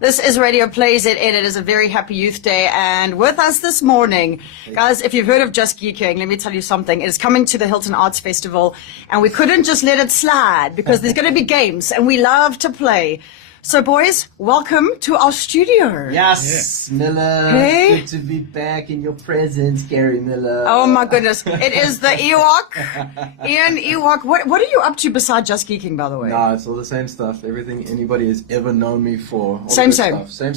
This is Radio PlayZN. It is a very happy Youth Day. And with us this morning, guys, if you've heard of Just Geeking, let me tell you something. It is coming to the Hilton Arts Festival. And we couldn't just let it slide because there's going to be games and we love to play. So, boys, welcome to our studio. Yes, Miller. Hey. Good to be back in your presence, Keri Miller. Oh, my goodness. It is the Ewok. Iain, Ewok. What are you up to besides Just Geeking, by the way? Nah, it's all the same stuff. Everything anybody has ever known me for. Same. Stuff. Same.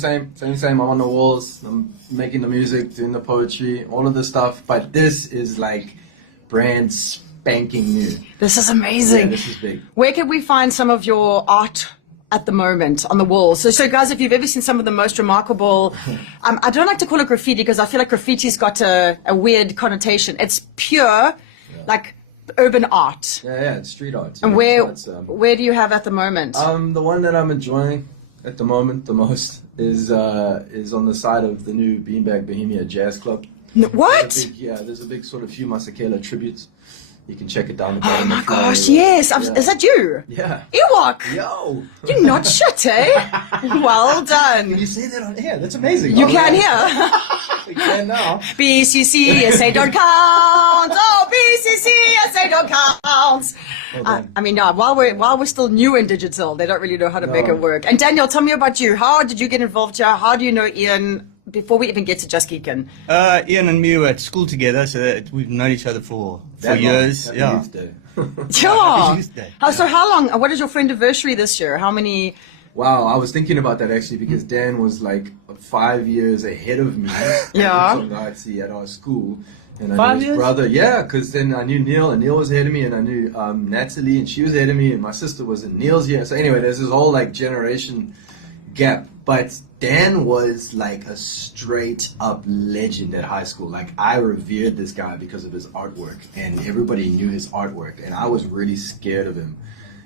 I'm on the walls. I'm making the music, doing the poetry, all of the stuff. But this is like brand spanking new. This is amazing. Yeah, this is big. Where can we find some of your art at the moment on the walls? So guys, if you've ever seen some of the most remarkable, I don't like to call it graffiti because I feel like graffiti's got a weird connotation. It's pure, like urban art. Yeah, it's street art. And where do you have at the moment? The one that I'm enjoying at the moment the most is on the side of the new Beanbag Bohemia Jazz Club. What? There's a big sort of Hugh Masekela tribute. You can check it down the bottom. Oh my gosh, yes. Is that you? Yeah. Ewok! Yo! You're not shit, eh? Well done. Can you say that on air? That's amazing. You can hear. You can now. BCCSA don't count. Oh, BCCSA don't count. I mean, no, while we're still new in digital, they don't really know how to make it work. And Daniel, tell me about you. How did you get involved here? How do you know Iain? Before we even get to Just Geekin. Iain and me were at school together, so we've known each other for years. Happy Yeah. Youth Day. Yeah. Youth Day. So how long? What is your friend anniversary this year? How many? Wow, I was thinking about that actually because Dan was like 5 years ahead of me. Yeah. At our school. And I 5 knew his years? brother, yeah, because then I knew Neil, and Neil was ahead of me, and I knew Natalie, and she was ahead of me, and my sister was in Neil's year. So anyway, there's this whole like generation gap. But Dan was like a straight up legend at high school. Like I revered this guy because of his artwork, and everybody knew his artwork, and I was really scared of him.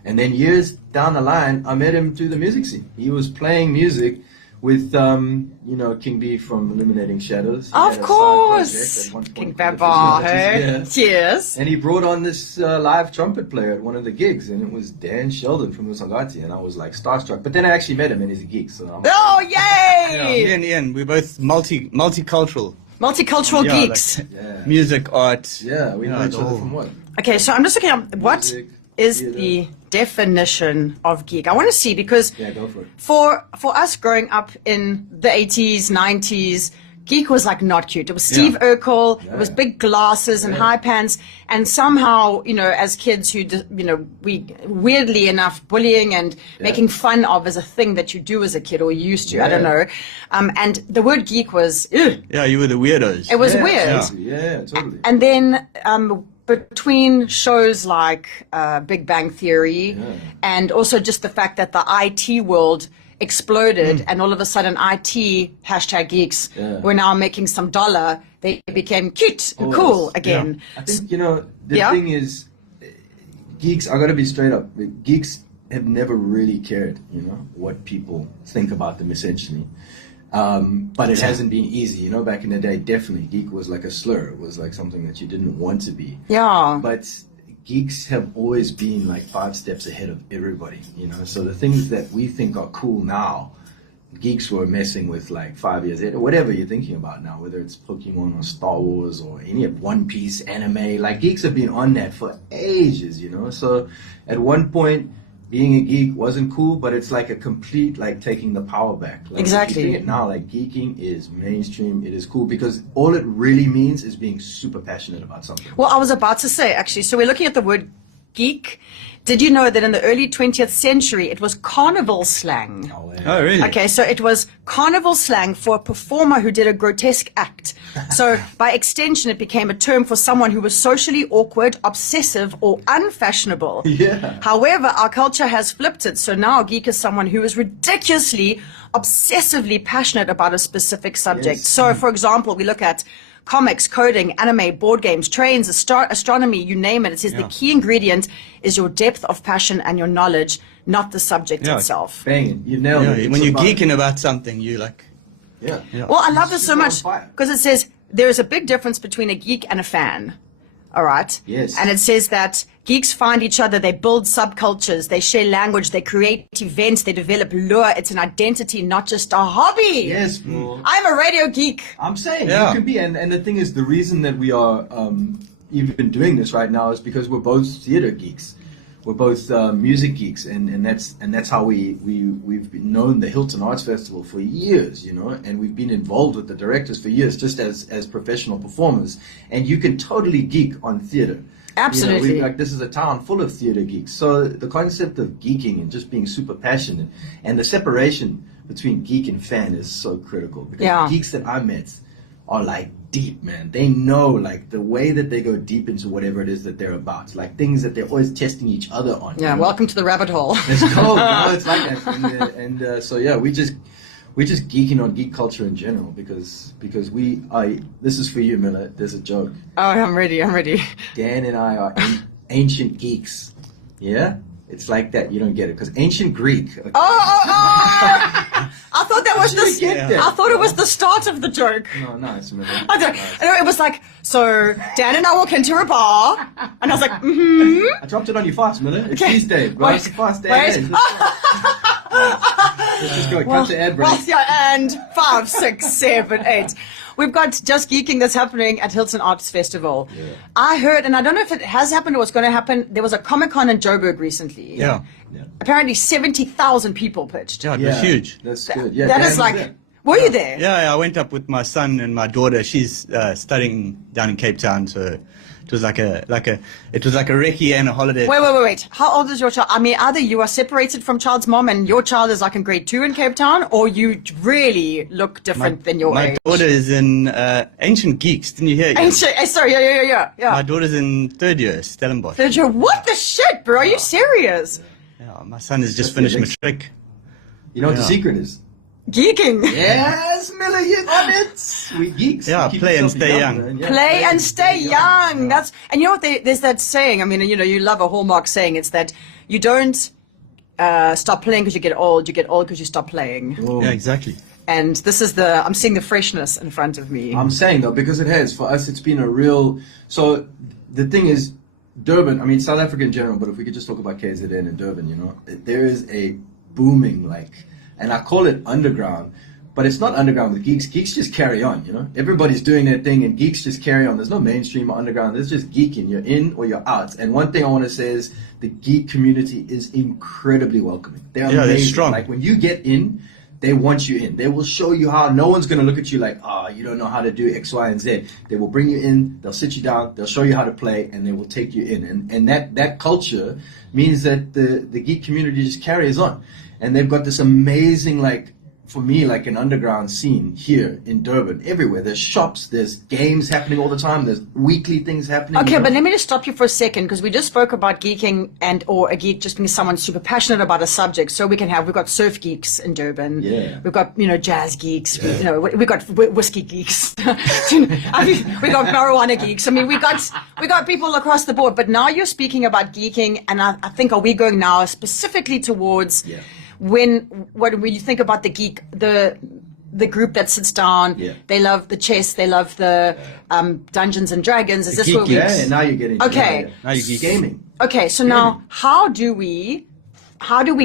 And then years down the line, I met him through the music scene. He was playing music with, King B from Illuminating Shadows. He Of had a side course. project at one King point called Baba, Efficiencies, hey? yeah. Yes. And he brought on this live trumpet player at one of the gigs, and it was Dan Sheldon from Usangati, and I was like starstruck. But then I actually met him, and he's a geek, so I'm Oh, Yeah, yay! me and Iain, we're both multicultural. Multicultural Yeah, geeks. yeah. Music, art. Yeah, we know Yeah, each other all. from what? Okay, so I'm just looking up what Music, is theater. the definition of geek. I want to see because Yeah, go for it. for us growing up in the 80s, 90s, geek was like not cute. It was Steve Urkel. It was Yeah. big glasses and high pants. And somehow, as kids who, we weirdly enough, bullying and making fun of is a thing that you do as a kid or used to. I don't know. And the word geek was, ugh, Yeah, you were the weirdos. it was Yeah, weird. Yeah, totally. And then between shows like Big Bang Theory and also just the fact that the IT world exploded and all of a sudden IT, hashtag geeks, were now making some dollar, they became cute and cool again. I think, the thing is, geeks, I gotta be straight up, geeks have never really cared, what people think about them essentially. But it hasn't been easy, back in the day, definitely geek was like a slur. It was like something that you didn't want to be. Yeah. But geeks have always been like 5 steps ahead of everybody, so the things that we think are cool now, geeks were messing with like 5 years ahead, or whatever you're thinking about now, whether it's Pokemon or Star Wars or any of One Piece, anime, like geeks have been on that for ages, so at one point being a geek wasn't cool, but it's like a complete like taking the power back. Like, Exactly. If you think it now, like geeking is mainstream, it is cool because all it really means is being super passionate about something. Well, I was about to say, actually, so we're looking at the word geek. Did you know that in the early 20th century, it was carnival slang? Oh, yeah. Oh, really? Okay, so it was carnival slang for a performer who did a grotesque act. So by extension, it became a term for someone who was socially awkward, obsessive, or unfashionable. Yeah. However, our culture has flipped it. So now a geek is someone who is ridiculously, obsessively passionate about a specific subject. Yes. So, for example, we look at comics, coding, anime, board games, trains, astronomy, you name it. It says the key ingredient is your depth of passion and your knowledge, not the subject itself. Banging, you nailed it. It's When you're about- geeking about something, you like... Yeah. Well, I love this so Super on much fire. because it says there is a big difference between a geek and a fan. All right. Yes. And it says that geeks find each other, they build subcultures, they share language, they create events, they develop lure. It's an identity, not just a hobby. Yes, bro. I'm a radio geek. I'm saying Yeah. you can be, and the thing is, the reason that we are even doing this right now is because we're both theater geeks. We're both music geeks, and that's how we've been known the Hilton Arts Festival for years, you know, and we've been involved with the directors for years, just as professional performers. And you can totally geek on theater. Absolutely. You know, this is a town full of theater geeks. So the concept of geeking and just being super passionate, and the separation between geek and fan is so critical, because Yeah. geeks that I met are like deep, man. They know like the way that they go deep into whatever it is that they're about, like things that they're always testing each other on. Yeah, you know? welcome to the rabbit hole. It's cool, you know, it's like that. And so yeah, we're just geeking on geek culture in general, because this is for you, Miller. There's a joke. Oh, I'm ready. Dan and I are ancient geeks. Yeah? It's like that. You don't get it. Because ancient Greek. Okay? Oh! I thought that was did you get that? I thought it was the start of the joke. No, nice, Miller. I don't, Nice. and it was like, so Dan and I walk into a bar, and I was like, I dropped it on you fast, Miller. It's Okay. these days, bro. Wait, It's a fast wait. ad. Let's just go. Cut the ad break. Well, yeah, and 5, 6, 7, 8. We've got Just Geeking that's happening at Hilton Arts Festival. Yeah. I heard, and I don't know if it has happened or what's going to happen, there was a Comic-Con in Joburg recently. Yeah. Yeah. Apparently 70,000 people pitched. Yeah, it was huge. That's good. Yeah, That Dan is was like, there. were you there? Yeah, I went up with my son and my daughter. She's studying down in Cape Town, so it was like a recce and a holiday. Wait. How old is your child? I mean, either you are separated from child's mom and your child is like in grade 2 in Cape Town, or you really look different than your My age. daughter is in Ancient Geeks. Didn't you hear? Iain? Sorry, yeah. My daughter's in 3rd year, Stellenbosch. Did you, what the shit, bro? Are you serious? Yeah, my son has just finished matric. You know what the Yeah. secret is? Geeking. Yes, Miller, you're on it. We geeks. Yeah, Keep play and yourself stay young. man. Yeah, Play and stay young. Yeah. That's, and you know what? There's that saying. I mean, you know, you love a Hallmark saying. It's that you don't stop playing because you get old. You get old because you stop playing. Boom. Yeah, exactly. And this is I'm seeing the freshness in front of me. I'm saying though, because it has, for us, it's been a real. So the thing is, Durban. I mean, South Africa in general. But if we could just talk about KZN and Durban, you know, there is a booming and I call it underground. But it's not underground with geeks. Geeks just carry on, you know. Everybody's doing their thing, and geeks just carry on. There's no mainstream or underground. There's just geeking. You're in or you're out. And one thing I want to say is the geek community is incredibly welcoming. They're Yeah, amazing. they're strong. Like when you get in, they want you in. They will show you how. No one's going to look at you like, you don't know how to do X, Y, and Z. They will bring you in. They'll sit you down. They'll show you how to play, and they will take you in. And that culture means that the geek community just carries on. And they've got this amazing, for me, like an underground scene here in Durban, everywhere. There's shops, there's games happening all the time, there's weekly things happening. Okay, you know? but let me just stop you for a second, because we just spoke about geeking or a geek just being someone super passionate about a subject. So we've got surf geeks in Durban. Yeah. We've got, jazz geeks. Yeah. We've got whiskey geeks. I mean, we got marijuana geeks. I mean, we got people across the board. But now you're speaking about geeking, and I think, are we going now specifically towards when you think about the geek, the group that sits down, they love the chess, they love the Dungeons and Dragons. Is this what we? Yeah, now you're getting. Okay. Now you're geeking. Gaming. Okay, so now how do we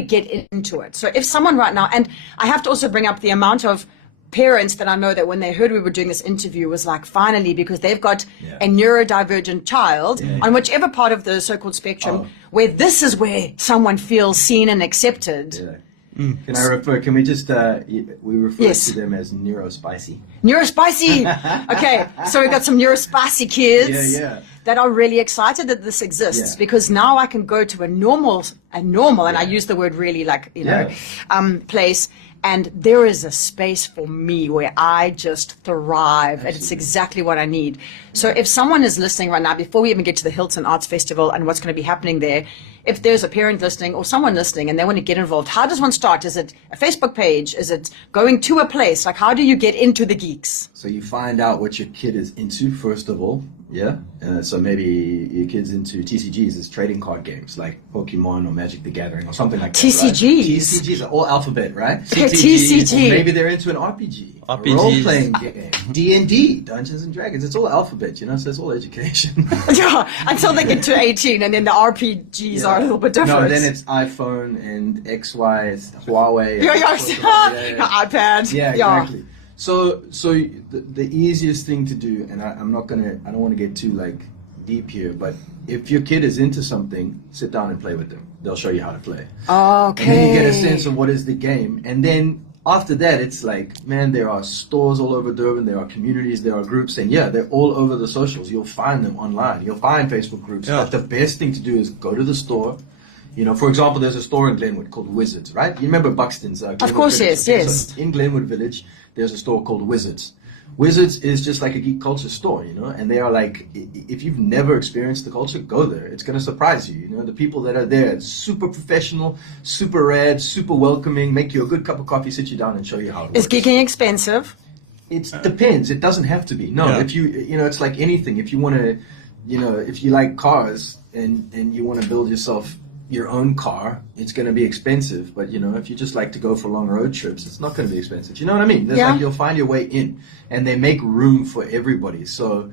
get into it? So if someone right now, and I have to also bring up the amount of parents that I know that when they heard we were doing this interview was like, finally, because they've got a neurodivergent child on whichever part of the so-called spectrum where this is where someone feels seen and accepted. Yeah. Can we just, we refer to them as neurospicy. Neurospicy! Okay, so we've got some neurospicy kids Yeah. that are really excited that this exists, because now I can go to a normal, and I use the word really place, and there is a space for me where I just thrive, and it's exactly what I need. So if someone is listening right now, before we even get to the Hilton Arts Festival and what's going to be happening there, if there's a parent listening or someone listening and they want to get involved, how does one start? Is it a Facebook page? Is it going to a place? Like, how do you get into the geeks? So you find out what your kid is into, first of all, Yeah, so maybe your kid's into TCGs, is trading card games like Pokemon or Magic the Gathering or something like that. TCGs? Right? TCGs are all alphabet, right? Okay, TCG. Or maybe they're into an RPG, RPGs. a role-playing game, D&D, Dungeons and Dragons. It's all alphabet, you know, so it's all education. Yeah, until they get to 18, and then the RPGs are a little bit different. No, then it's iPhone and XY, it's Huawei. Yeah, iPad. Yeah, exactly. So the easiest thing to do, and I don't want to get too like deep here, but if your kid is into something, sit down and play with them. They'll show you how to play. Okay. And then you get a sense of what is the game, and then after that, it's like, man, there are stores all over Durban, there are communities, there are groups, and yeah, they're all over the socials. You'll find them online. You'll find Facebook groups. Yeah. But the best thing to do is go to the store. You know, for example, there's a store in Glenwood called Wizards, right? You remember Buxton's? Glenwood Of course, Village? yes. So in Glenwood Village, there's a store called Wizards. Wizards is just like a geek culture store, you know, and they are like, if you've never experienced the culture, go there. It's going to surprise you. You know, the people that are there, super professional, super rad, super welcoming, make you a good cup of coffee, sit you down and show you how it Is works. geeking expensive? It depends. It doesn't have to be. No, Yeah. if you know, it's like anything. If you want to, you know, if you like cars and you want to build yourself your own car, it's going to be expensive. But you know, if you just like to go for long road trips, it's not going to be expensive. You know what I mean? There's Yeah. like you'll find your way in, and they make room for everybody. So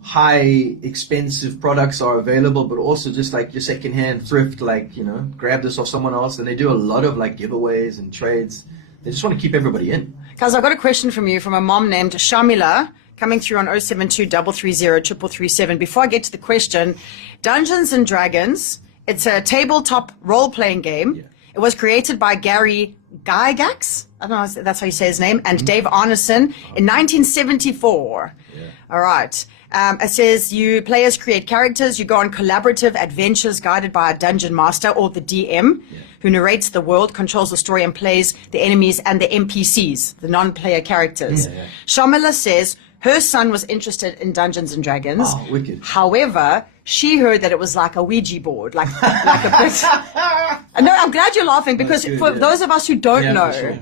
high expensive products are available, but also just like your secondhand thrift, like, you know, grab this off someone else. And they do a lot of like giveaways and trades. They just want to keep everybody in. Guys, I've got a question from you from a mom named Shamila, coming through on 072-330-777. Before I get to the question, Dungeons and Dragons, it's a tabletop role-playing game. Yeah. It was created by Gary Gygax, I don't know if that's how you say his name, and Dave Arneson in 1974. Yeah. All right. It says you players create characters, you go on collaborative adventures guided by a dungeon master or the DM who narrates the world, controls the story, and plays the enemies and the NPCs, the non-player characters. Yeah. Shamila says her son was interested in Dungeons and Dragons. Oh, wicked. However, she heard that it was like a Ouija board, like a bit. No, I'm glad you're laughing because That's good, for yeah. those of us who don't Yeah, know, for sure.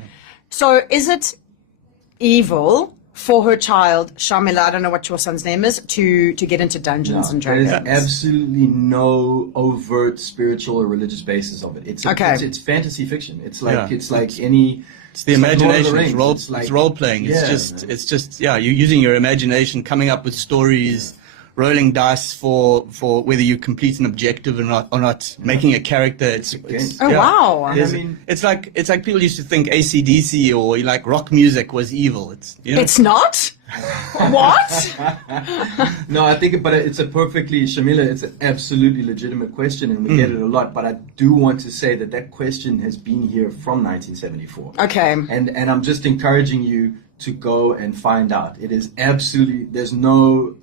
so is it evil for her child, Shamila, I don't know what your son's name is, to get into Dungeons and There is Dragons? absolutely no overt spiritual or religious basis of it. It's fantasy fiction. It's like Yeah. it's like any. It's the like Lord of the imagination. Rings. It's role. It's like- It's role playing. Yeah, It's just you're using your imagination, coming up with stories, rolling dice for whether you complete an objective or not, making a character. It's Oh, wow. And There's- I mean- it's like people used to think AC/DC or like rock music was evil. It's It's not? What? No, I think, but it's a perfectly, Shamila, it's an absolutely legitimate question, and we get it a lot. But I do want to say that question has been here from 1974. Okay. And I'm just encouraging you to go and find out. It is absolutely, there's no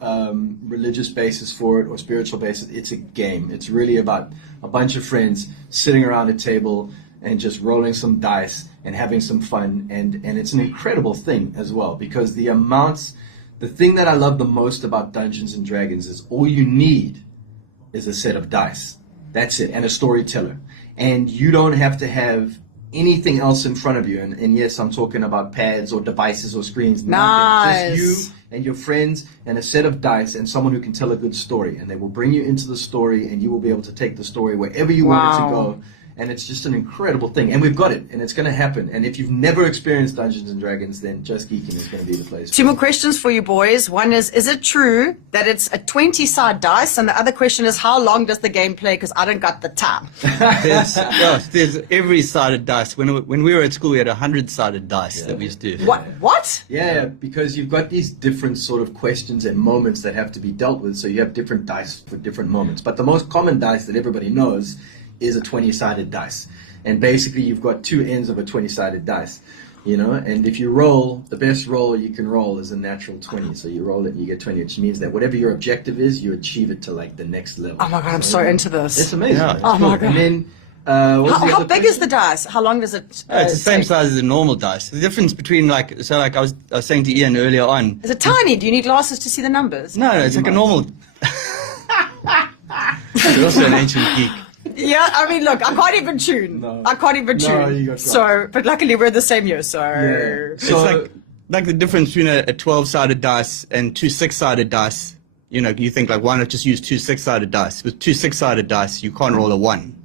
religious basis for it or spiritual basis. It's a game. It's really about a bunch of friends sitting around a table and just rolling some dice and having some fun. And it's an incredible thing as well, because the thing that I love the most about Dungeons and Dragons is all you need is a set of dice. That's it. And a storyteller. And you don't have to have anything else in front of you. And yes, I'm talking about pads or devices or screens. Nothing. Nice. Just you and your friends and a set of dice and someone who can tell a good story. And they will bring you into the story, and you will be able to take the story wherever you want it to go. And it's just an incredible thing. And we've got it. And it's going to happen. And if you've never experienced Dungeons and Dragons, then Just Geekin is going to be the place. Two more questions for you boys. One is it true that it's a 20-side dice? And the other question is, how long does the game play? Because I don't got the time. there's every sided dice. When we were at school, we had 100-sided dice that we used to do. What? Yeah, because you've got these different sort of questions and moments that have to be dealt with. So you have different dice for different moments. But the most common dice that everybody knows is a 20-sided dice. And basically you've got two ends of a 20-sided dice, you know, and if you roll, the best roll you can roll is a natural 20. So you roll it and you get 20, which means that whatever your objective is, you achieve it to like the next level. Oh my God, I'm so into this. It's amazing. Yeah. It's Oh my cool. God. And then, How big is the dice? How long does it It's the same take? size as a normal dice. The difference between I was saying to Ian earlier on. Is it tiny? Do you need glasses to see the numbers? No, it's like a normal. You're also an ancient geek. Yeah, I mean, look, I can't even tune. No. I can't even tune. No, you got so, but luckily we're the same year, so. Yeah. It's So- like the difference between a 12-sided dice and two 6-sided dice. you know, you think like, why not just use 2 6-sided dice? With 2 6-sided dice, you can't roll a 1.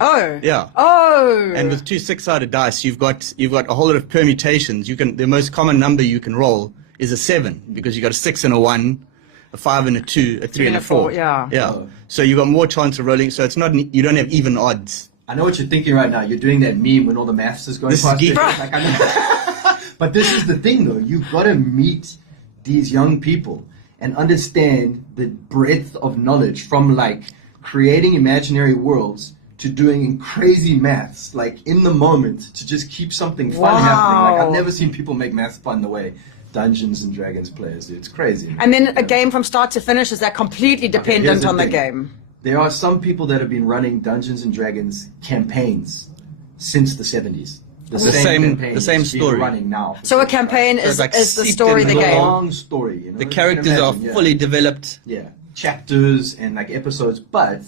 Oh. Yeah. Oh. And with 2 6-sided dice, you've got a whole lot of permutations. The most common number you can roll is a 7, because you got a 6 and a 1, a 5 and a 2, a 3 and a 4. Yeah. Yeah. Oh. So you got more chance of rolling. So it's not, you don't have even odds. I know what you're thinking right now. You're doing that meme when all the maths is going This is past geek. it. Like, I know. But this is the thing, though. You've got to meet these young people and understand the breadth of knowledge, from like creating imaginary worlds to doing crazy maths, like in the moment, to just keep something fun happening. Like, I've never seen people make maths fun the way Dungeons and Dragons players do. It's crazy. And then a game from start to finish, is that completely dependent on the thing. game? There are some people that have been running Dungeons and Dragons campaigns since the 70s. The same campaign the same is being story. Running now. So a campaign So is, it's like is the seeped story of in the the game. Long story, you know. The You can characters are imagine, yeah. fully developed. Yeah, chapters and like episodes, but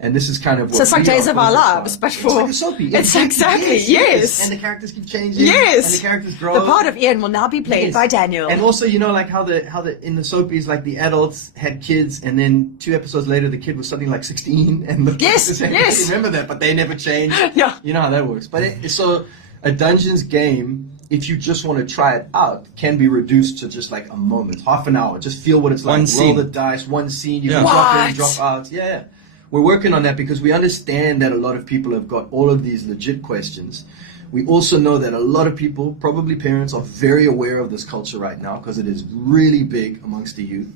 and this is kind of what So it's like we Days are of Our focused Lives, on. but It's for- like a soapy. it's exactly, yes. And the characters keep changing. Yes. and the characters grow. The part of Ian will now be played Yes. by Daniel. And also, you know, like how the in the soapies, like the adults had kids, and then 2 episodes later, the kid was something like 16, and the Yes, yes. remember that, but they never changed. Yeah. You know how that works. But so a Dungeons game, if you just want to try it out, can be reduced to just like a moment, half an hour. Just feel what it's like. One Roll scene. the dice, one scene. You Yeah. can drop in, What? drop out. Yeah. We're working on that because we understand that a lot of people have got all of these legit questions. We also know that a lot of people, probably parents, are very aware of this culture right now because it is really big amongst the youth.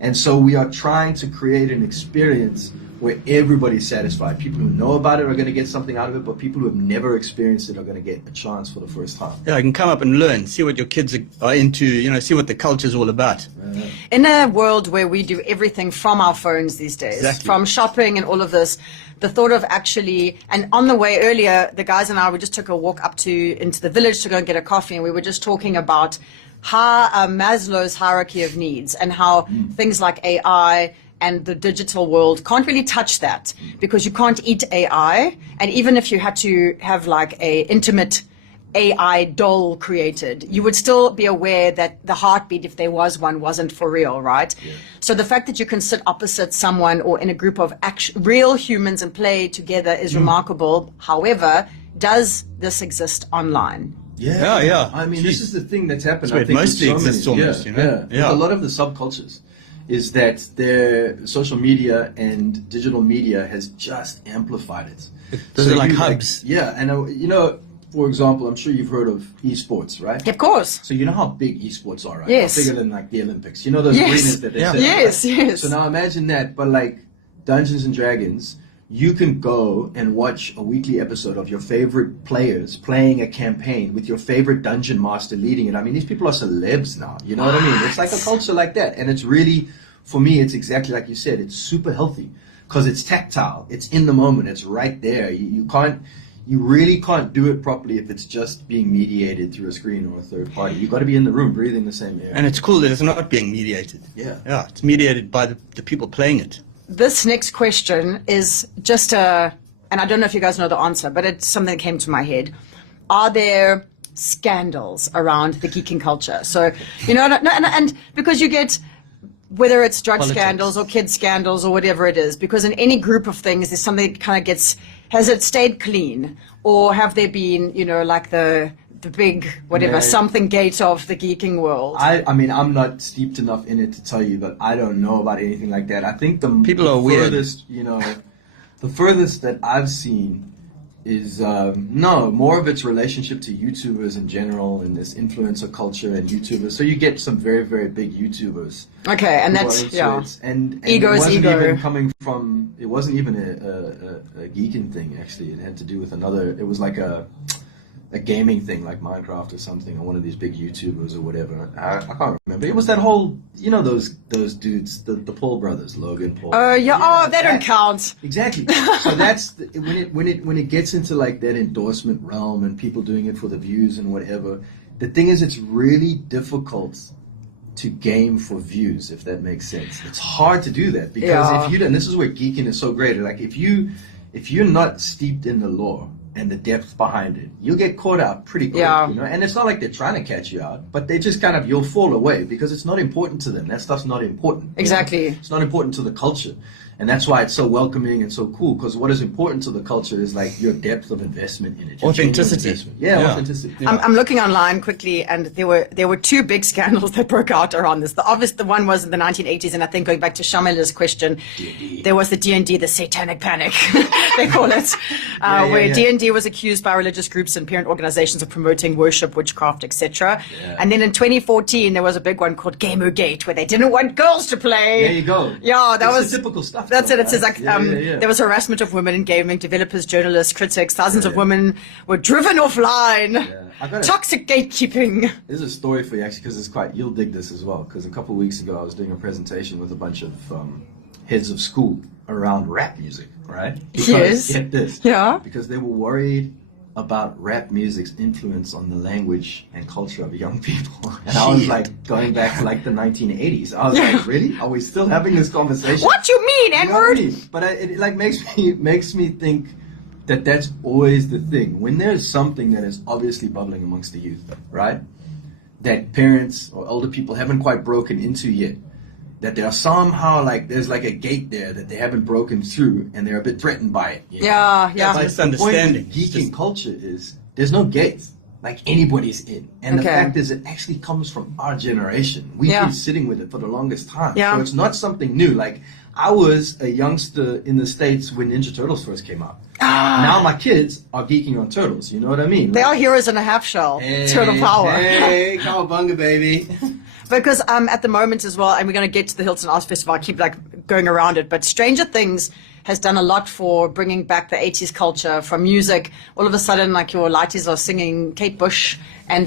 And so we are trying to create an experience where everybody's satisfied. People who know about it are going to get something out of it, but people who have never experienced it are going to get a chance for the first time. Yeah, you can come up and learn, see what your kids are into, you know, see what the culture's all about. In a world where we do everything from our phones these days, Exactly. from shopping and all of this, the thought of actually, and on the way earlier, the guys and I, we just took a walk into the village to go and get a coffee, and we were just talking about how Maslow's hierarchy of needs, and how things like AI and the digital world can't really touch that, because you can't eat AI. And even if you had to have like a intimate AI doll created, you would still be aware that the heartbeat, if there was one, wasn't for real, right? Yeah. So the fact that you can sit opposite someone or in a group of real humans and play together is remarkable. However, does this exist online? Yeah. I mean, Jeez. this is the thing that's happened. That's where I it think with mostly so exists many, almost, you know? Yeah. With a lot of the subcultures, is that their social media and digital media has just amplified it. Those are like you, hubs. Yeah, and you know, for example, I'm sure you've heard of esports, right? Of course. So you know how big esports are, right? Yes. They're bigger than like the Olympics. You know those Yes. arenas that they Yeah. set up, Yes, right? yes. So now imagine that, but like Dungeons and Dragons, you can go and watch a weekly episode of your favorite players playing a campaign with your favorite dungeon master leading it. I mean, these people are celebs now. You know what I mean? It's like a culture like that. And it's really, for me, it's exactly like you said. It's super healthy because it's tactile. It's in the moment. It's right there. You really can't do it properly if it's just being mediated through a screen or a third party. You've got to be in the room breathing the same air. And it's cool that it's not being mediated. Yeah. Yeah, it's mediated by the people playing it. This next question is just and I don't know if you guys know the answer, but it's something that came to my head. Are there scandals around the geeking culture? So, you know, and because you get, whether it's drug Politics. scandals or kid scandals or whatever it is, because in any group of things, there's something that kind of gets, has it stayed clean? Or have there been, you know, like the big, whatever, Yeah. something gate of the geeking world? I mean, I'm not steeped enough in it to tell you, but I don't know about anything like that. I think People are weird. furthest, you know, the furthest that I've seen is more of its relationship to YouTubers in general and this influencer culture and YouTubers. So you get some very, very big YouTubers. Okay, and who that's, are into yeah. it. And Ego it is wasn't ego. even coming from. It wasn't even a geeking thing. Actually, it had to do with another. It was like a gaming thing, like Minecraft or something, or one of these big YouTubers or whatever. I can't remember. It was that whole, you know, those dudes, the Paul brothers, Logan Paul. They don't count. Exactly. So that's when it gets into like that endorsement realm and people doing it for the views and whatever. The thing is, it's really difficult to game for views, if that makes sense. It's hard to do that because Yeah. if you, and this is where geeking is so great. Like if you're not steeped in the lore and the depth behind it, you'll get caught out pretty quick, Yeah. you know. And it's not like they're trying to catch you out, but they just kind of, you'll fall away because it's not important to them. That stuff's not important. you know? Exactly. It's not important to the culture. And that's why it's so welcoming and so cool, because what is important to the culture is like your depth of investment in it. your genuine Authenticity. investment. Yeah, Yeah. authenticity. Yeah. I'm looking online quickly, and there were two big scandals that broke out around this. The one was in the 1980s, and I think going back to Shamila's question, D&D. there was the D&D, the Satanic Panic, they call it, where D&D was accused by religious groups and parent organizations of promoting worship, witchcraft, etc. Yeah. And then in 2014, there was a big one called Gamergate, where they didn't want girls to play. There you go. Yeah, that It's was the typical stuff. That's though, it. It says right? like there was harassment of women in gaming, developers, journalists, critics. Thousands of women were driven offline. I gotta- Toxic gatekeeping. There's a story for you actually, because it's quite. You'll dig this as well. Because a couple of weeks ago, I was doing a presentation with a bunch of heads of school around rap music, right? Because, Yes. Get this. Yeah. Because they were worried about rap music's influence on the language and culture of young people. And I was like, going back to like the 1980s. I was like, really? Are we still having this conversation? What you mean, You know what I Edward? mean? But it like makes me think that that's always the thing. When there's something that is obviously bubbling amongst the youth, right? That parents or older people haven't quite broken into yet. That they are somehow like, there's like a gate there that they haven't broken through and they're a bit threatened by it. you know? Yeah, yeah. But the point Misunderstanding. with geeking culture is there's no gates. Like anybody's in. And the Okay. fact is it actually comes from our generation. We've Yeah. been sitting with it for the longest time. Yeah. So it's not something new. Like I was a youngster in the States when Ninja Turtles first came out. Now my kids are geeking on Turtles. You know what I mean? They are heroes in a half shell. Turtle power. Hey, cowabunga, baby. Because at the moment as well, and we're going to get to the Hilton Arts Festival, I keep like going around it, but Stranger Things has done a lot for bringing back the 80s culture from music. All of a sudden, like your lighties are singing Kate Bush,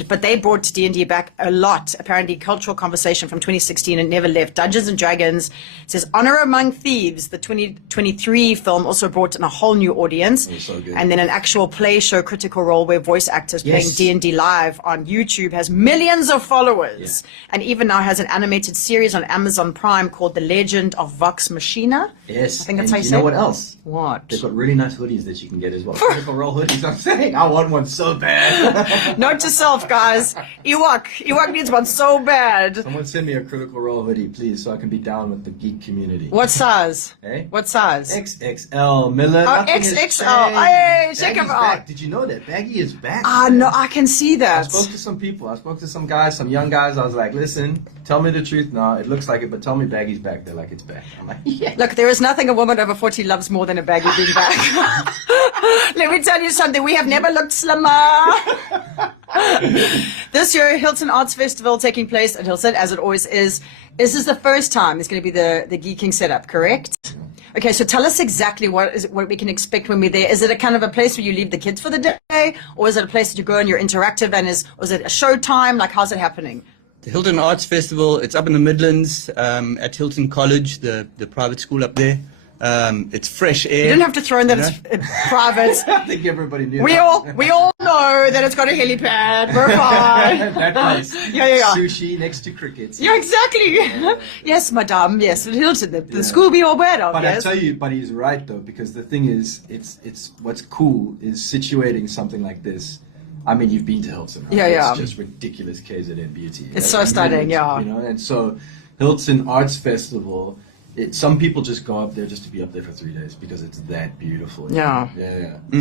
but they brought D&D back a lot. Apparently, Cultural Conversation from 2016 and never left. Dungeons and Dragons says Honor Among Thieves, the 2023 film, also brought in a whole new audience. was so good. And then an actual play show, Critical Role, where voice actors Yes. playing D&D live on YouTube has millions of followers. And even now has an animated series on Amazon Prime called The Legend of Vox Machina. Yes. I think that's and how you you say know it. what else? What? They've got really nice hoodies that you can get as well. Critical Role hoodies. I'm saying I want one so bad. Note to self, guys. Ewok needs one so bad. Someone send me a Critical Role hoodie, please, so I can be down with the geek community. What size? Hey? What size? XXL Miller. Oh, nothing has XXL. changed. Hey, check Baggy's him out. back. Did you know that? Baggy is back. No, I can see I that. spoke to some people. I spoke to some guys, some young guys. I was like, listen, tell me the truth. No, it looks like it, but tell me Baggy's back. They're like, it's back. I'm like, yeah. Look, there is nothing a woman over 40 loves more than a baggy being back. Let me tell you something. We have never looked slimmer. This year, Hilton Arts Festival taking place at Hilton, as it always is. This is the first time it's going to be the Geeking setup, correct? Okay, so tell us exactly what we can expect when we're there. Is it a kind of a place where you leave the kids for the day? Or is it a place that you go and you're interactive and or is it a show time? Like, how's it happening? The Hilton Arts Festival, it's up in the Midlands at Hilton College, the private school up there. It's fresh air. You didn't have to throw in that it's private. I think everybody knew. We all know that it's got a helipad. We're fine. that place. Yeah. Sushi next to crickets. Yeah, exactly. Yes, madame. Yes, at Hilton, the school we all aware of. But Yes. I tell you, but he's right though, because the thing is, it's what's cool is situating something like this. I mean, you've been to Hilton, right? Yeah. It's just ridiculous KZN beauty. It's so stunning, yeah. You know, and so Hilton Arts Festival. Some people just go up there just to be up there for 3 days because it's that beautiful. Yeah.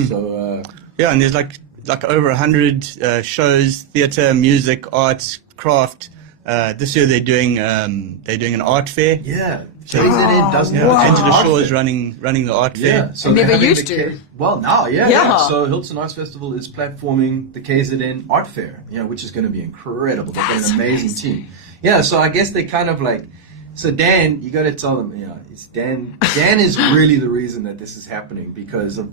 So Yeah, and there's like over 100 shows, theatre, music, arts, craft. This year they're doing an art fair. yeah, So- KZN doesn't Yeah, have an Angela art Shaw fair. is running the art Yeah, fair. so I never they're having used the to. Well, now, yeah. Yeah. So Hilton Arts Festival is platforming the KZN Art Fair, which is going to be incredible. They've got That's an amazing team. Yeah, so I guess they kind of like. So Dan, you got to tell them, it's Dan. Dan is really the reason that this is happening because of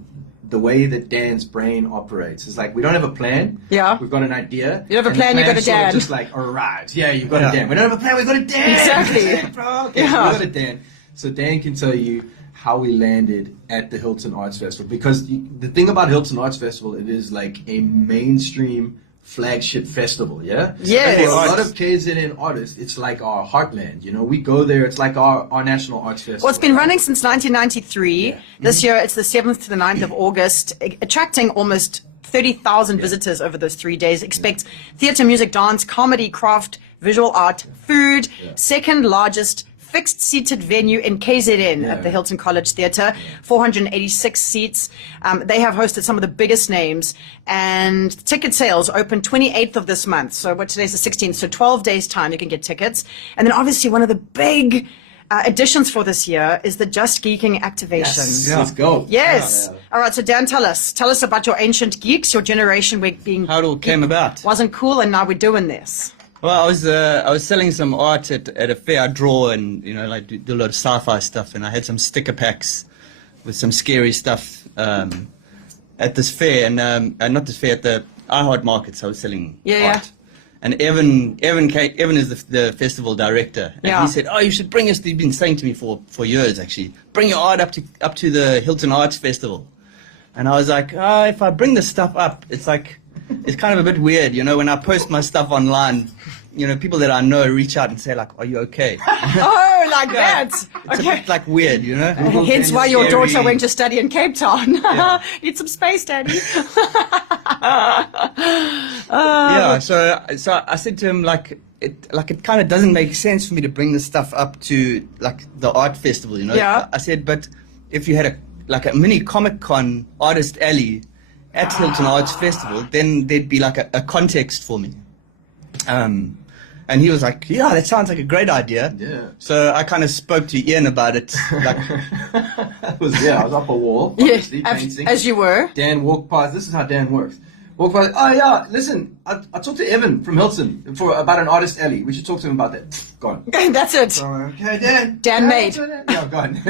the way that Dan's brain operates. It's like we don't have a plan. Yeah. We've got an idea. You don't have a and the plan, you got a sort of Dan. Just like arrives. Yeah, you've got Yeah. a Dan. We don't have a plan. We've got a Dan. Exactly. Bro, okay, Yeah. we got a Dan. So Dan can tell you how we landed at the Hilton Arts Festival because the thing about Hilton Arts Festival, it is like a mainstream flagship festival, yeah? Yes. For a lot of KZN artists, it's like our heartland, you know? We go there, it's like our national arts festival. Well, it's been running since 1993. Yeah. This year, it's the 7th to the 9th of August, attracting almost 30,000 visitors over those 3 days. Expect theatre, music, dance, comedy, craft, visual art, food, second largest fixed-seated venue in KZN at the Hilton College Theatre, 486 seats. They have hosted some of the biggest names, and ticket sales open 28th of this month. So today's the 16th, so 12 days' time you can get tickets. And then obviously one of the big additions for this year is the Just Geeking activation. Yes. Let's go. Yes. Yeah. All right, so Dan, tell us about your ancient geeks, your generation being How it all came about. wasn't cool, and now we're doing this. Well, I was selling some art at a fair. I draw and like do a lot of sci-fi stuff, and I had some sticker packs with some scary stuff at this fair, and not this fair, at the iHeart markets. I was selling art. And Evan is the festival director, and he said, "Oh, you should bring us." He's been saying to me for years, actually, bring your art up to the Hilton Arts Festival. And I was like, if I bring this stuff up, it's kind of a bit weird, when I post my stuff online, people that I know reach out and say like, are you okay? Oh, like that. It's a bit like weird, Hence why your daughter went to study in Cape Town. Need some space, Daddy. So I said to him it kind of doesn't make sense for me to bring this stuff up to like the art festival, Yeah. I said, but if you had a mini Comic-Con artist alley at Hilton Arts Festival, then there'd be like a context for me. And he was like, yeah, that sounds like a great idea. Yeah. So I kind of spoke to Ian about it. Like, I was up a wall, obviously, painting. As you were. Dan walked past. This is how Dan works. Walked past. Oh yeah, listen, I talked to Evan from Hilton about an artist alley. We should talk to him about that. Gone. That's it. Okay, Dan. Dan made. Yeah, gone.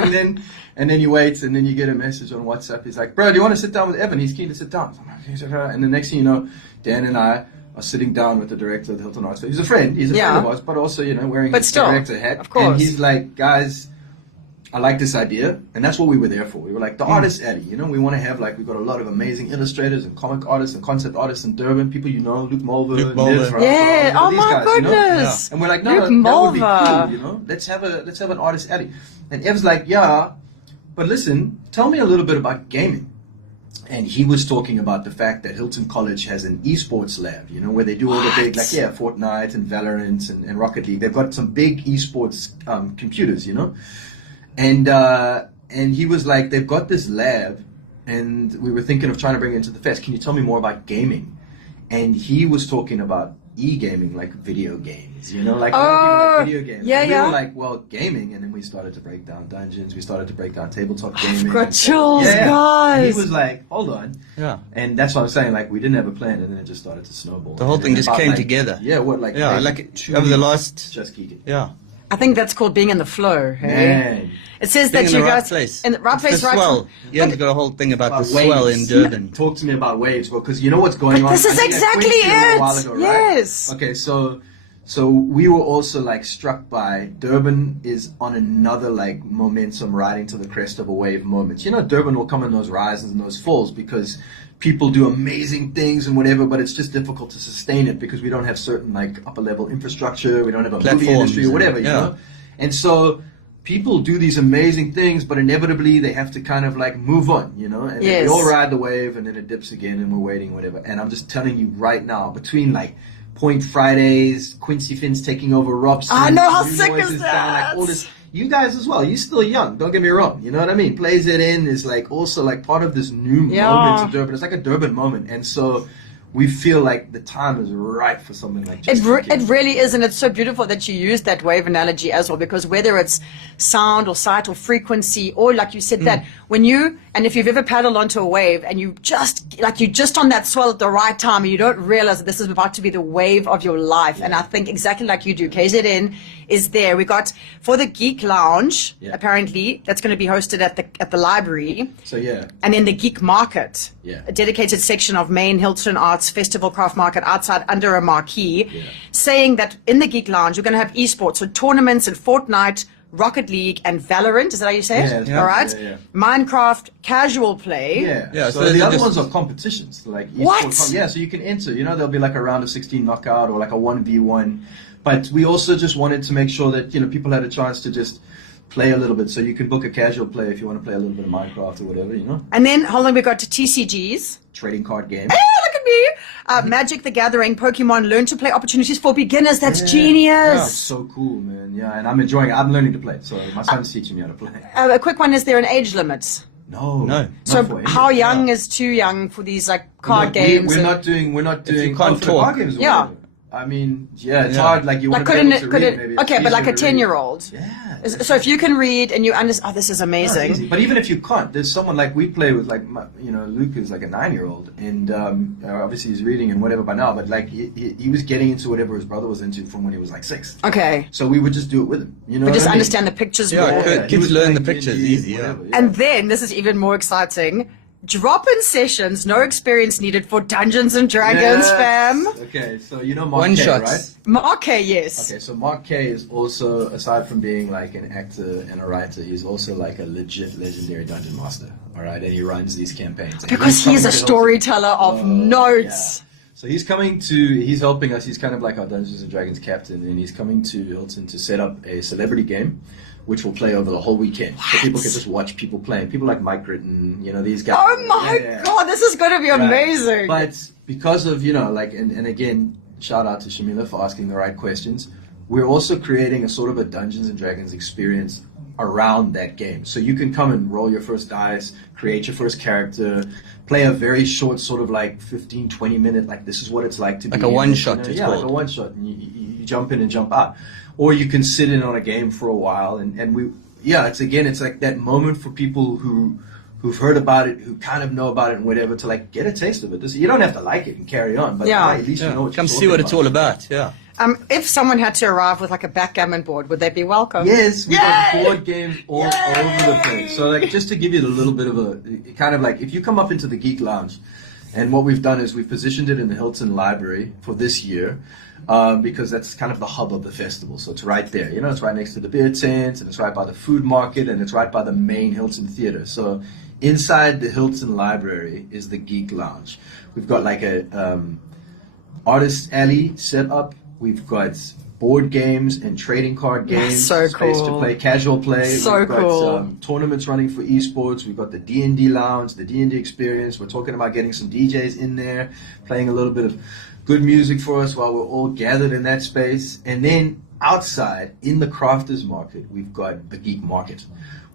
And then you wait, and then you get a message on WhatsApp. He's like, bro, do you want to sit down with Evan? He's keen to sit down. And the next thing you know, Dan and I are sitting down with the director of the Hilton Arts Festival. He's a friend. He's a friend of ours, but also, wearing his director hat. Of course. And he's like, guys, I like this idea. And that's what we were there for. We were like, the artist alley, we want to have we've got a lot of amazing illustrators and comic artists and concept artists in Durban. People Luke Mulver. Liz, yeah. Oh these my guys, goodness. And we're like, Luke that would be Mulver. cool, Let's have an artist alley. And Ev's like, yeah, but listen, tell me a little bit about gaming. And he was talking about the fact that Hilton College has an esports lab, where they do all the big, Fortnite and Valorant and Rocket League. They've got some big esports computers, And he was like, they've got this lab, and we were thinking of trying to bring it into the fest. Can you tell me more about gaming? And he was talking about e-gaming, like video games, video games. Yeah, and we were like, well, gaming, and then we started to break down dungeons, we started to break down tabletop gaming. I've got chills, guys. And he was like, hold on. Yeah. And that's what I'm saying, we didn't have a plan, and then it just started to snowball. the whole thing just came together. Yeah, what, over the last... Just Geekin. Yeah. I think that's called being in the flow. Hey? Man. It says Being that in you the right guys place. in the right place, The right. swell. Ian's got a whole thing about the waves. swell in Durban. Talk to me about waves, because you know what's going on. This is exactly a while it. ago, right? Yes. Okay, so we were also struck by Durban is on another momentum riding to the crest of a wave moment. Durban will come in those rises and those falls because people do amazing things and whatever, but it's just difficult to sustain it because we don't have certain upper level infrastructure, we don't have a movie industry or whatever, you know. And so people do these amazing things, but inevitably they have to kind of move on, and then we all ride the wave and then it dips again and we're waiting, whatever. And I'm just telling you right now, between Point Fridays, Quincy Finn's taking over Robson. I know, how New sick Noise is that? all this. You guys as well. You're still young. Don't get me wrong. You know what I mean? PlayZN is also part of this new moment of Durban. It's like a Durban moment, and so we feel like the time is right for something like Just Geekin. It really is, and it's so beautiful that you use that wave analogy as well, because whether it's sound or sight or frequency, or like you said, that when and if you've ever paddled onto a wave and you're just on that swell at the right time and you don't realize that this is about to be the wave of your life. And I think exactly like you do, KZN is there. We got for the Geek Lounge, apparently, that's going to be hosted at the library. So yeah. And then the Geek Market, Yeah. a dedicated section of main Hilton Arts Festival craft market outside under a marquee, saying that in the Geek Lounge, you're going to have esports, so tournaments in Fortnite, Rocket League, and Valorant. Is that how you say it? Yeah. All right. Yeah. Minecraft, casual play. Yeah. So So the they're other just- ones are competitions, like What? yeah. So you can enter. You know, there'll be like a round of 16 knockout or like a 1v1. But we also just wanted to make sure that people had a chance to just play a little bit. So you can book a casual play if you want to play a little bit of Minecraft or whatever. And then, hold on, we got to TCGs. Trading card game. Hey, look at me. Magic the Gathering, Pokemon, learn to play opportunities for beginners. That's Yeah, genius. so cool, man. Yeah, and I'm enjoying it. I'm learning to play. So my son's teaching me how to play. A quick one, is there an age limit? No. No. So not for any- how young is too young for these like card No, games? We're and- not doing. We're not doing. you can't for the talk. card games or Yeah. whatever. I mean, yeah, it's Yeah. hard. Like you like want to be able to could read, it maybe. It's okay, but like a easier to read. 10-year-old. Yeah. So if you can read and you understand, this is Yeah, it's amazing. easy. But even if you can't, there's someone like we play with, like Luke is like a 9-year-old, and obviously he's reading and whatever by now. But like he was getting into whatever his brother was into from when he was like 6. Okay. So we would just do it with him. You know, But just what I mean? understand the pictures Yeah, more. good. he Kids was learn playing the pictures D&D, easy, yeah. whatever, yeah. And then, this is even more exciting, drop-in sessions, no experience needed for Dungeons and Dragons, Yes. fam. Okay, so you know Mark One K, shots. right? Mark K, yes. Okay, so Mark K is also, aside from being like an actor and a writer, he's also like a legit legendary dungeon master. All right, and he runs these campaigns. And Because coming he's a to Hilton. storyteller of Oh, notes. yeah. So he's helping us. He's kind of like our Dungeons and Dragons captain, and he's coming to Hilton to set up a celebrity game, which will play over the whole weekend. So people can just watch people playing. People like Mike Gritton, these guys. Oh my Yeah. God, this is going to be Right. amazing. But because of, and again, shout out to Shamila for asking the right questions. We're also creating a sort of a Dungeons and Dragons experience around that game. So you can come and roll your first dice, create your first character, play a very short sort of like 15, 20 minute, like this is what it's like to Like be a in it, one-shot, it's Yeah, like a called. one shot. And you jump in and jump out. Or you can sit in on a game for a while it's like that moment for people who've heard about it, who kind of know about it and whatever, to like get a taste of it. You don't have to like it and carry on, but Yeah. at least you know what Come you're see what talking it's all about. Yeah. If someone had to arrive with like a backgammon board, would they be welcome? Yes, we got Yay! board games all over the place. So like just to give you a little bit of a kind of like, if you come up into the Geek Lounge, and what we've done is we've positioned it in the Hilton Library for this year, because that's kind of the hub of the festival. So it's right there. It's right next to the beer tent, and it's right by the food market, and it's right by the main Hilton Theater. So inside the Hilton Library is the Geek Lounge. We've got like a artist alley set up. We've got board games and trading card games. So space cool. to play, casual play. So We've got cool. tournaments running for esports. We've got the D&D lounge, the D&D experience. We're talking about getting some DJs in there, playing a little bit of good music for us while we're all gathered in that space. And then outside in the crafters market, we've got a geek market,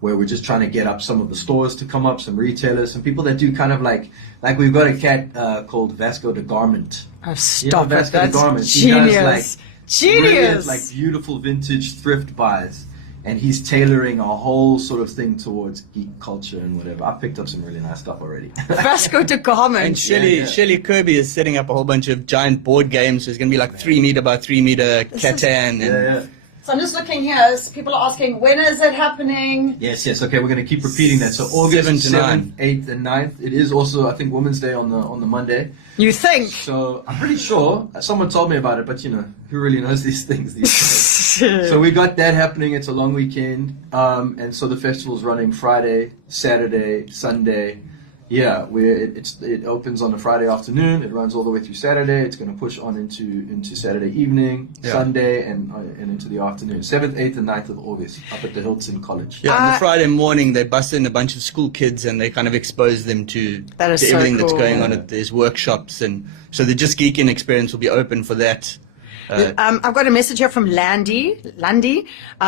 where we're just trying to get up some of the stores to come up, some retailers, some people that do kind of like we've got a cat called Vasco da Garment. Oh, stop it. Vasco da That's Garment. He genius. does, Genius. brilliant, like beautiful vintage thrift buys, and he's tailoring a whole sort of thing towards geek culture and whatever. I've picked up some really nice stuff already. Vasco da Garment. And Shelley Kirby is setting up a whole bunch of giant board games. There's going to be like 3 meter by 3 meter Catan. Yeah. So I'm just looking here. People are asking, when is it happening? Yes. Okay, we're going to keep repeating that. So August 7 to 7th, 8th, and 9th. It is also, I think, Women's Day on the Monday. You think? So I'm pretty sure someone told me about it, but who really knows these things these days? So we got that happening. It's a long weekend, and so the festival's running Friday, Saturday, Sunday. Yeah, it opens on a Friday afternoon. It runs all the way through Saturday. It's going to push on into Saturday evening, Sunday, and into the afternoon. 7th, 8th, and 9th of August up at the Hilton College. Yeah, on the Friday morning they bust in a bunch of school kids and they kind of expose them to That is so everything that's cool. going on. There's workshops, and so the Just Geekin experience will be open for that. I've got a message here from Landy,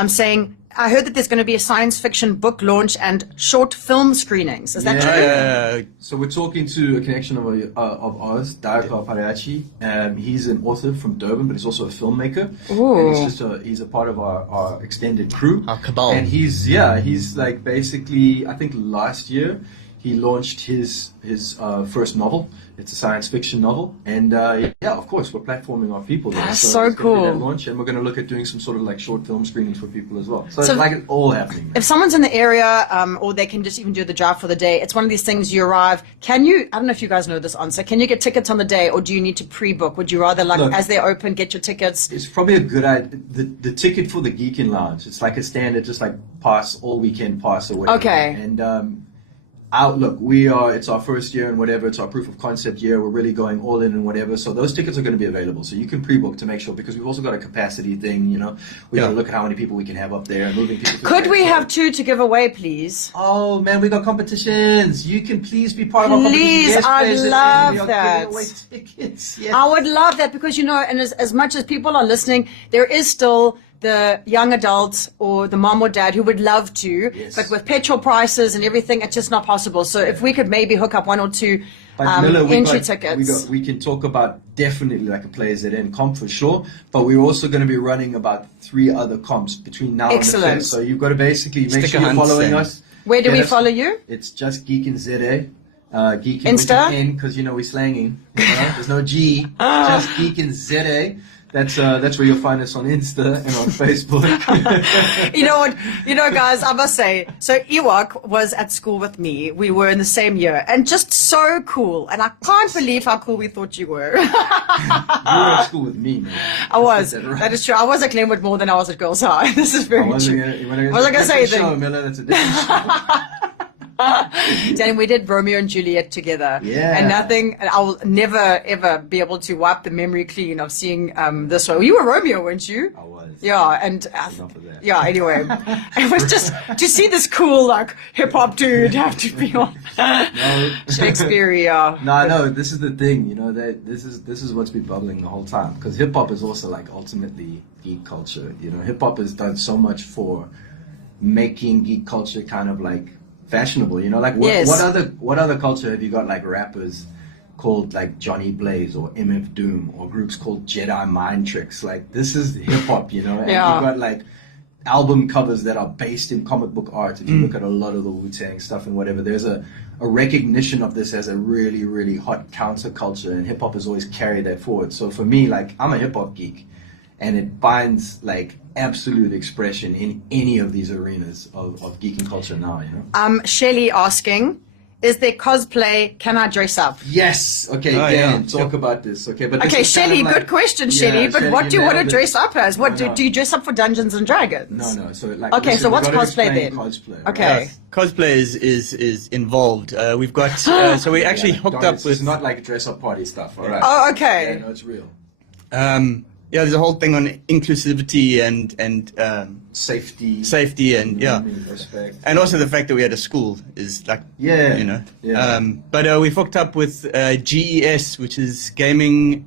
saying, I heard that there's going to be a science fiction book launch and short film screenings. Is that true? So we're talking to a connection of ours, Darko Pareachi. He's an author from Durban, but he's also a filmmaker. Ooh. And he's a part of our extended crew. Our cabal. And he's like basically, I think last year, he launched his first novel. It's a science fiction novel, and yeah, of course, we're platforming our people there. That's so so it's gonna be that cool. launch, and we're going to look at doing some sort of like short film screenings for people as well. So, So it's like it's all happening. If someone's in the area, or they can just even do the drive for the day, it's one of these things you arrive. Can you, I don't know if you guys know this answer, can you get tickets on the day, or do you need to pre-book? Would you rather, like, Look, as they open, get your tickets? It's probably a good idea. The ticket for the Geekin Lounge, it's like a standard, just like pass, all weekend pass or whatever. Okay. And look, it's our first year and whatever, it's our proof of concept year, we're really going all in and whatever, so those tickets are going to be available, so you can pre-book to make sure, because we've also got a capacity thing, we got to look at how many people we can have up there and moving people. Could we have 2 to give away, please? Oh man, we got competitions. You can please be part of our competition. Please, Yes, I'd PlayZN, love we are that. giving away tickets. Yes. I would love that, because, and as much as people are listening, there is still the young adults or the mom or dad who would love to, Yes. but with petrol prices and everything, it's just not possible. So if we could maybe hook up 1 or 2 But Miller, entry tickets. we can talk about definitely like a PlayZN comp for sure, but we're also going to be running about 3 other comps between now and the Excellent. fest. So you've got to basically make Sticker sure you're hunts following then. us. Where do Get we us- follow you? It's Just Geekin ZA. Geekin Insta? with an N, because we're slanging. There's no G. Just Geekin ZA. That's where you'll find us on Insta and on Facebook. You know what? Guys, I must say, so Ewok was at school with me. We were in the same year, and just so cool. And I can't believe how cool we thought you were. You were at school with me, man. I was. Let's get right. That is true. I was at Glenwood more than I was at Girls High. This is very I wasn't true. gonna, Was I gonna say show, then? Miller, that's a different show. Danny, we did Romeo and Juliet together. Yeah. And nothing, and I'll never, ever be able to wipe the memory clean of seeing this one. You were Romeo, weren't you? I was. Yeah, and Enough of that. yeah, anyway. It was just to see this cool, like, hip-hop dude have to be on Shakespeare, yeah. No, no, this is the thing, that this is what's been bubbling the whole time, because hip hop is also like ultimately geek culture. Hip hop has done so much for making geek culture kind of like fashionable. Like Yes. what other culture have you got, like rappers called like Johnny Blaze or MF Doom, or groups called Jedi Mind Tricks? Like, this is hip hop, and Yeah. you've got like album covers that are based in comic book art. If you look at a lot of the Wu-Tang stuff and whatever, there's a recognition of this as a really, really hot counterculture, and hip hop has always carried that forward. So for me, like, I'm a hip hop geek, and it finds like absolute expression in any of these arenas of geeking culture now, Shelley asking, is there cosplay? Can I dress up? Yes. Okay, Oh, Dan, yeah. talk about this. Okay, but this Okay, is kind Shelley, of like- good question, Yeah, Shelley. But what do you want to nailed it. dress up as? What No, no. do you dress up for Dungeons and Dragons? No. So like, Okay, so we what's gotta cosplay explain then? Cosplay. Okay. Right? Cosplay is involved. We've got so we actually Yeah, hooked don't- up with It's not like dress up party stuff. All right. Oh, okay. Yeah, no, it's real. there's a whole thing on inclusivity and Safety. and yeah. Respect. And also the fact that we had a school is like, Yeah. Yeah. But we hooked up with GES, which is gaming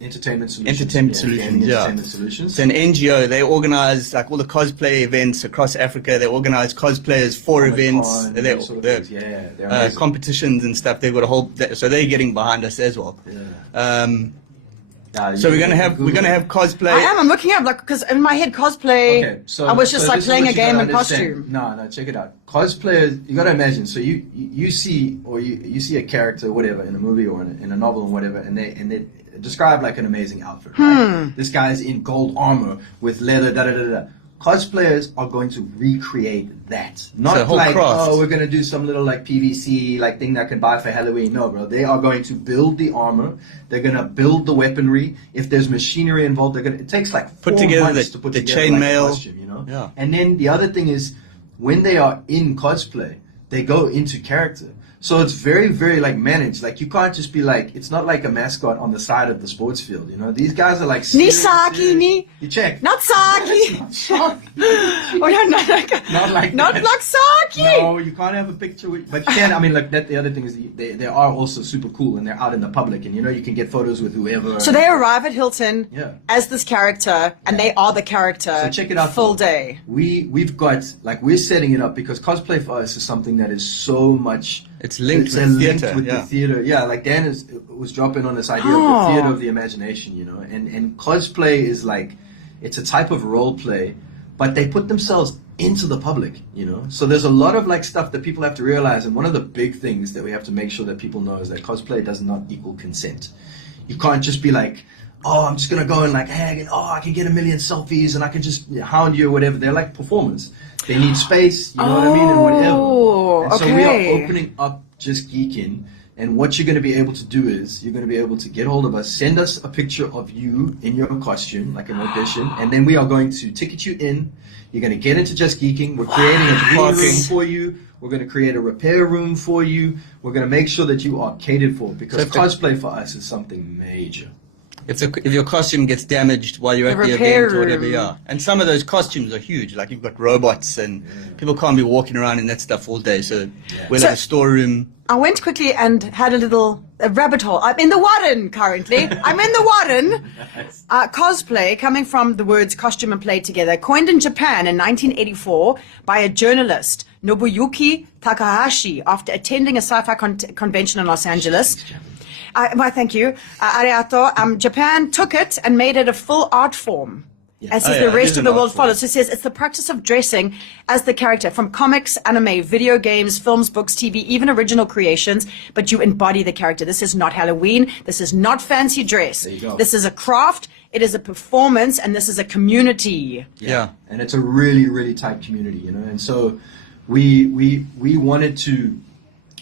Entertainment solutions. Entertainment Yeah, solutions, gaming yeah. Entertainment solutions. It's an NGO. They organize like all the cosplay events across Africa. They organize cosplayers for events, Comic-Con, they those sort of things. Yeah, they're amazing. competitions and stuff. They've got a whole. So they're getting behind us as well. Yeah. So we're gonna have cosplay. I am. I'm looking up, like, because in my head, cosplay. Okay, so I was just so like this is playing what a you gotta game in understand. costume. No, check it out. Cosplayers, you gotta imagine. So you see, or you see a character, whatever, in a movie or in a novel and whatever, and they describe like an amazing outfit. Right? This guy's in gold armor with leather. Da da da da. Cosplayers are going to recreate that. Not So a whole like, craft. oh, we're going to do some little like PVC like thing that I can buy for Halloween. No, bro. They are going to build the armor. They're going to build the weaponry. If there's machinery involved, it takes like 4 Put together months the- to put the together chainmail. like a costume, Yeah. And then the other thing is, when they are in cosplay, they go into character. So it's very, very like managed. Like, you can't just be like, it's not like a mascot on the side of the sports field. These guys are like serious, Nisaki, serious. ni. You check. Not Saki. Oh, yeah, Not like not that. like Saki. No, you can't have a picture with, but you can. I mean, like that. The other thing is they are also super cool, and they're out in the public, and you can get photos with whoever. So they arrive at Hilton Yeah. as this character, and they are the character. So check it out. Full though. day. We've got, like, we're setting it up because cosplay for us is something that is so much. It's linked with linked theater, with yeah. the theater. Yeah, like Dan was dropping on this idea of Oh. the theater of the imagination, and cosplay is like, it's a type of role play, but they put themselves into the public, you know? So there's a lot of like stuff that people have to realize, and one of the big things that we have to make sure that people know is that cosplay does not equal consent. You can't just be like, oh, I'm just gonna go and like hang and I can get a million selfies and I can just hound you or whatever. They're like performers. They need space, you know what I mean, and whatever. And so we are opening up Just Geekin, and what you're going to be able to do is you're going to be able to get hold of us, send us a picture of you in your costume, like an audition, and then we are going to ticket you in. You're going to get into Just Geeking. We're creating a green room for you. We're going to create a repair room for you. We're going to make sure that you are catered for, because cosplay for us is something major. If your costume gets damaged while you're at the event or whatever, yeah. And some of those costumes are huge, like you've got robots and people can't be walking around in that stuff all day, so we'll have a storeroom. I went quickly and had a rabbit hole. I'm in the Warren currently. I'm in the Warren. Cosplay, coming from the words costume and play together, coined in Japan in 1984 by a journalist, Nobuyuki Takahashi, after attending a sci-fi convention in Los Angeles. Well, thank you. Arigato. Japan took it and made it a full art form. As the rest of the world follows. So it says it's the practice of dressing as the character from comics, anime, video games, films, books, TV, even original creations, but you embody the character. This is not Halloween. This is not fancy dress. There you go. This is a craft. It is a performance, and this is a community. Yeah. And it's a really, really tight community, you know. And so we wanted to.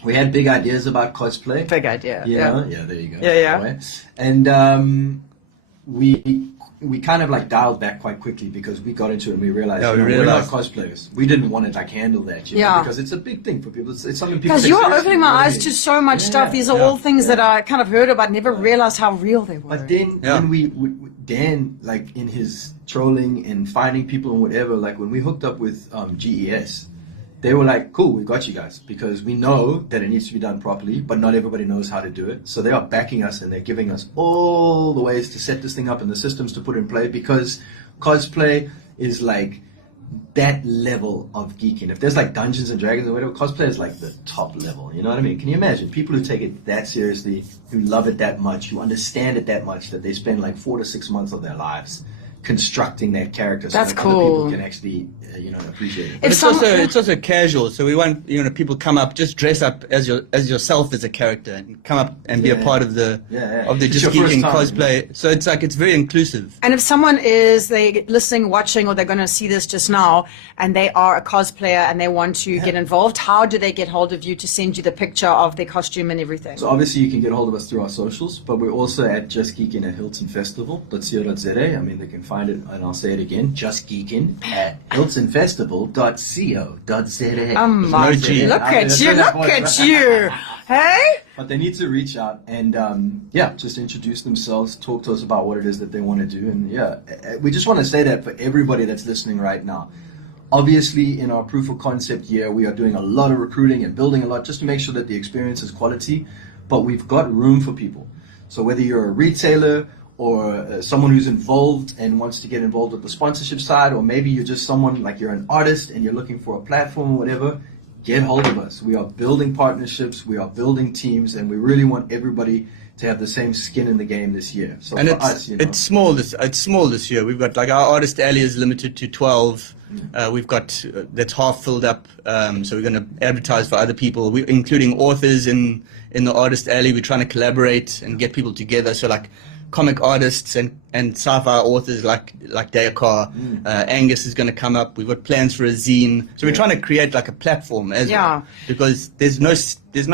We had big ideas about cosplay. Big idea. Yeah, there you go. Yeah. And we kind of like dialed back quite quickly because we got into it and we realized, we're not cosplayers. We didn't want to like handle that, you know, because it's a big thing for people. It's something people. Because you're opening my eyes to so much stuff. These are all things that I kind of heard about, never realized how real they were. But then when Dan, like in his trolling and finding people and whatever, like when we hooked up with GES, they were like, cool, we got you guys, because we know that it needs to be done properly, but not everybody knows how to do it. So they are backing us and they're giving us all the ways to set this thing up and the systems to put in play, because cosplay is like that level of geeking. If there's like Dungeons and Dragons or whatever, cosplay is like the top level. You know what I mean? Can you imagine people who take it that seriously, who love it that much, who understand it that much, that they spend like 4 to 6 months of their lives constructing that character so That's that cool. other people can actually appreciate it. It's also casual, so we want people come up, just dress up as yourself as a character and come up and be a part of the Just Geeking cosplay. You know? So it's like it's very inclusive. And if someone is listening, watching, or they're going to see this just now, and they are a cosplayer and they want to get involved, how do they get hold of you to send you the picture of their costume and everything? So obviously you can get hold of us through our socials, but we're also at Just Geekin at Hilton Festival.co.za. I mean, they can find it, and I'll say it again, Just Geekin at HiltonFestival.co.za. Look at you. Hey? But they need to reach out and, just introduce themselves, talk to us about what it is that they want to do. And we just want to say that for everybody that's listening right now. Obviously, in our proof of concept year, we are doing a lot of recruiting and building a lot just to make sure that the experience is quality, but we've got room for people. So whether you're a retailer or someone who's involved and wants to get involved with the sponsorship side, or maybe you're just someone like you're an artist and you're looking for a platform or whatever, get hold of us. We are building partnerships, we are building teams, and we really want everybody to have the same skin in the game this year. So and for us, it's small this year. We've got like our artist alley is limited to 12. We've got that's half filled up. So we're going to advertise for other people, including authors in the artist alley. We're trying to collaborate and get people together. So like comic artists and sci-fi authors like Dayakar. Angus is going to come up. We've got plans for a zine. So we're trying to create like a platform as well, because there's no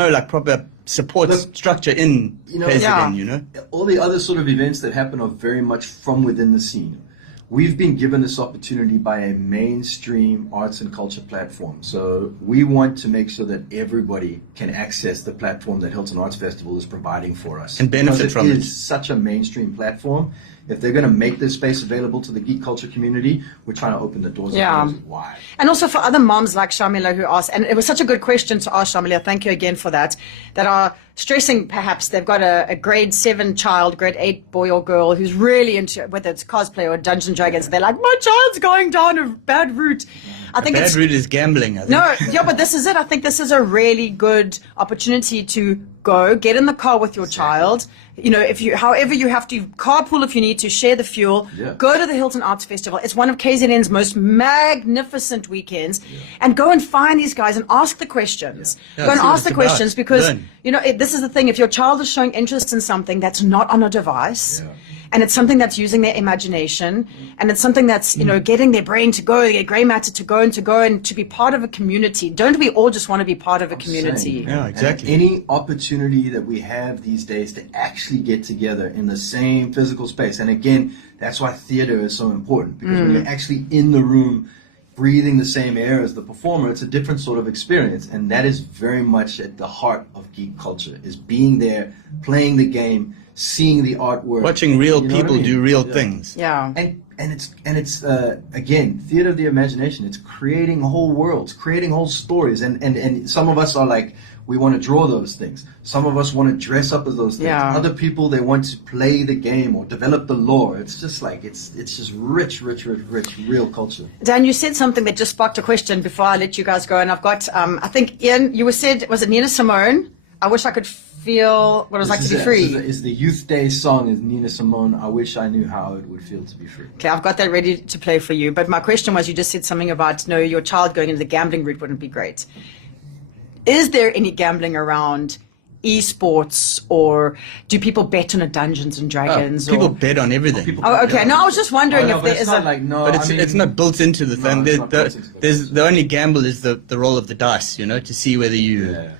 like proper support structure in PlayZN, All the other sort of events that happen are very much from within the scene. We've been given this opportunity by a mainstream arts and culture platform. So we want to make sure that everybody can access the platform that Hilton Arts Festival is providing for us. And benefit from it. It is such a mainstream platform. If they're going to make this space available to the geek culture community, we're trying to open the doors wide. And also for other moms like Shamila who asked, and it was such a good question to ask Shamila, thank you again for that are stressing perhaps they've got a grade 7 child, grade 8 boy or girl who's really into, whether it's cosplay or Dungeons & Dragons, they're like, my child's going down a bad route. I think Bad it's route is gambling. I think. no, yeah, but this is it. I think this is a really good opportunity to go get in the car with your child. You know, however you have to carpool if you need to, share the fuel. Yeah. Go to the Hilton Arts Festival. It's one of KZN's most magnificent weekends, and go and find these guys and ask the questions. Yeah, Go and see what ask the it's about. questions because Learn. you know this is the thing. If your child is showing interest in something that's not on a device. And it's something that's using their imagination, and it's something that's, you know, getting their brain to go, their grey matter to go and to be part of a community. Don't we all just want to be part of a community? Yeah, exactly. And any opportunity that we have these days to actually get together in the same physical space. And again, that's why theater is so important, because when you're actually in the room breathing the same air as the performer, it's a different sort of experience. And that is very much at the heart of geek culture, is being there, playing the game, seeing the artwork, Watching real you know what people I mean? do real things. Yeah. And it's again, theater of the imagination. It's creating whole worlds, creating whole stories, and some of us are like, we want to draw those things. Some of us want to dress up as those things. Yeah. Other people, they want to play the game or develop the lore. It's just like it's just rich real culture. Dan, you said something that just sparked a question before I let you guys go, and I've got, I think, Ian, you said, was it Nina Simone? I wish I could feel what it was like to be free. Is the Youth Day song is Nina Simone. I wish I knew how it would feel to be free. Okay, I've got that ready to play for you. But my question was, you just said something about, no, your child going into the gambling route wouldn't be great. Is there any gambling around esports, or do people bet on a Dungeons and Dragons? People or... bet on everything. Oh, okay. No, I was just wondering if there is a... But it's not built into the thing. it's not built into the The only gamble is the roll of the dice, you know, to see whether you're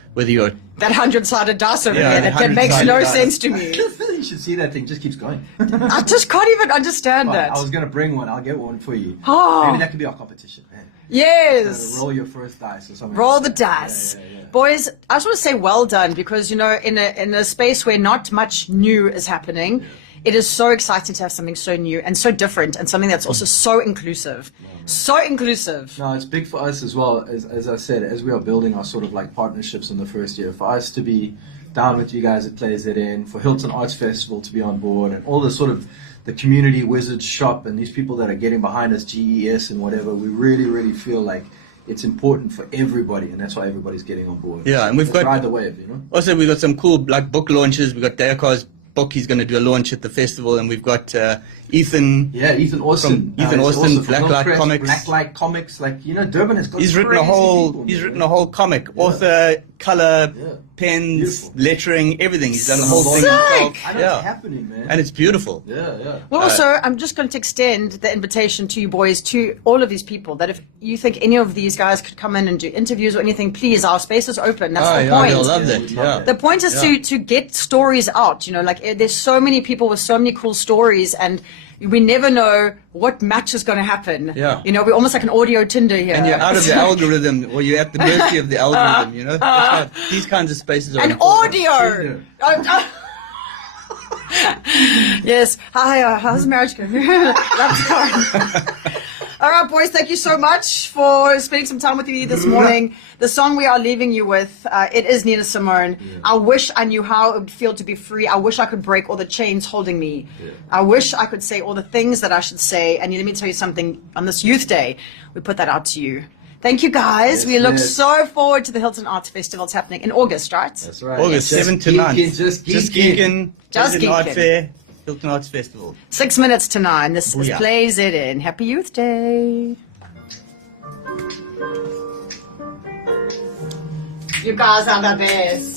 That 100-sided dice over Yeah, there, that 100-sided makes no dice. sense to me. You should see that thing. Just keeps going. I just can't even understand Well, it. I was gonna bring one. I'll get one for you. Oh. Maybe that could be our competition. Man. Yes. Roll your first dice or something. Roll like the that. dice. Yeah. Boys, I just want to say well done, because, you know, in a space where not much new is happening, it is so exciting to have something so new and so different, and something that's also so inclusive. So inclusive. No, it's big for us as well. As I said, as we are building our sort of like partnerships in the first year, for us to be down with you guys at PlayZN, for Hilton Arts Festival to be on board, and all the sort of the community wizards shop and these people that are getting behind us, GES and whatever, we really feel like it's important for everybody, and that's why everybody's getting on board. Yeah, and we've Let's got- ride the wave, you know. Also, we've got some cool like book launches. We've got Dayakar's book. He's going to do a launch at the festival, and we've got Ethan. Yeah, Ethan Austin. From Ethan he's Austin, also from Blacklight Hillcrest, Comics. Blacklight Comics, like, you know, Durban has got He's written a crazy whole. people, He's man. written a whole comic, author, color, Yeah. pens, Beautiful. lettering, everything. He's done the whole thing Sick! himself. I know Yeah, it's happening, man. and it's beautiful. yeah. Well, also, I'm just going to extend the invitation to you boys, to all of these people, that if you think any of these guys could come in and do interviews or anything, please, our space is open. That's the point. They'll love that. We'd Yeah. love The point is to get stories out, you know, like there's so many people with so many cool stories, and we never know what match is going to happen. Yeah. You know, we're almost like an audio Tinder here. And you're out of the algorithm, or you're at the mercy of the algorithm, you know? That's why these kinds of spaces are An important. audio! Yes. Hi, how's marriage going? That's going. All right, boys, thank you so much for spending some time with me this morning. The song we are leaving you with, it is Nina Simone. Yeah. I wish I knew how it would feel to be free. I wish I could break all the chains holding me. Yeah. I wish I could say all the things that I should say. And let me tell you something, on this Youth Day, we put that out to you. Thank you, guys. Yes, we look yes. so forward to the Hilton Arts Festival. It's happening in August, right? That's right. August Just 7 to geeking, 9. Just geeking. Just Hilton Art geeking. Fair, Hilton Arts Festival. 6 minutes to 9. This is Booyah. PlayZN. Happy Youth Day. You guys are the best.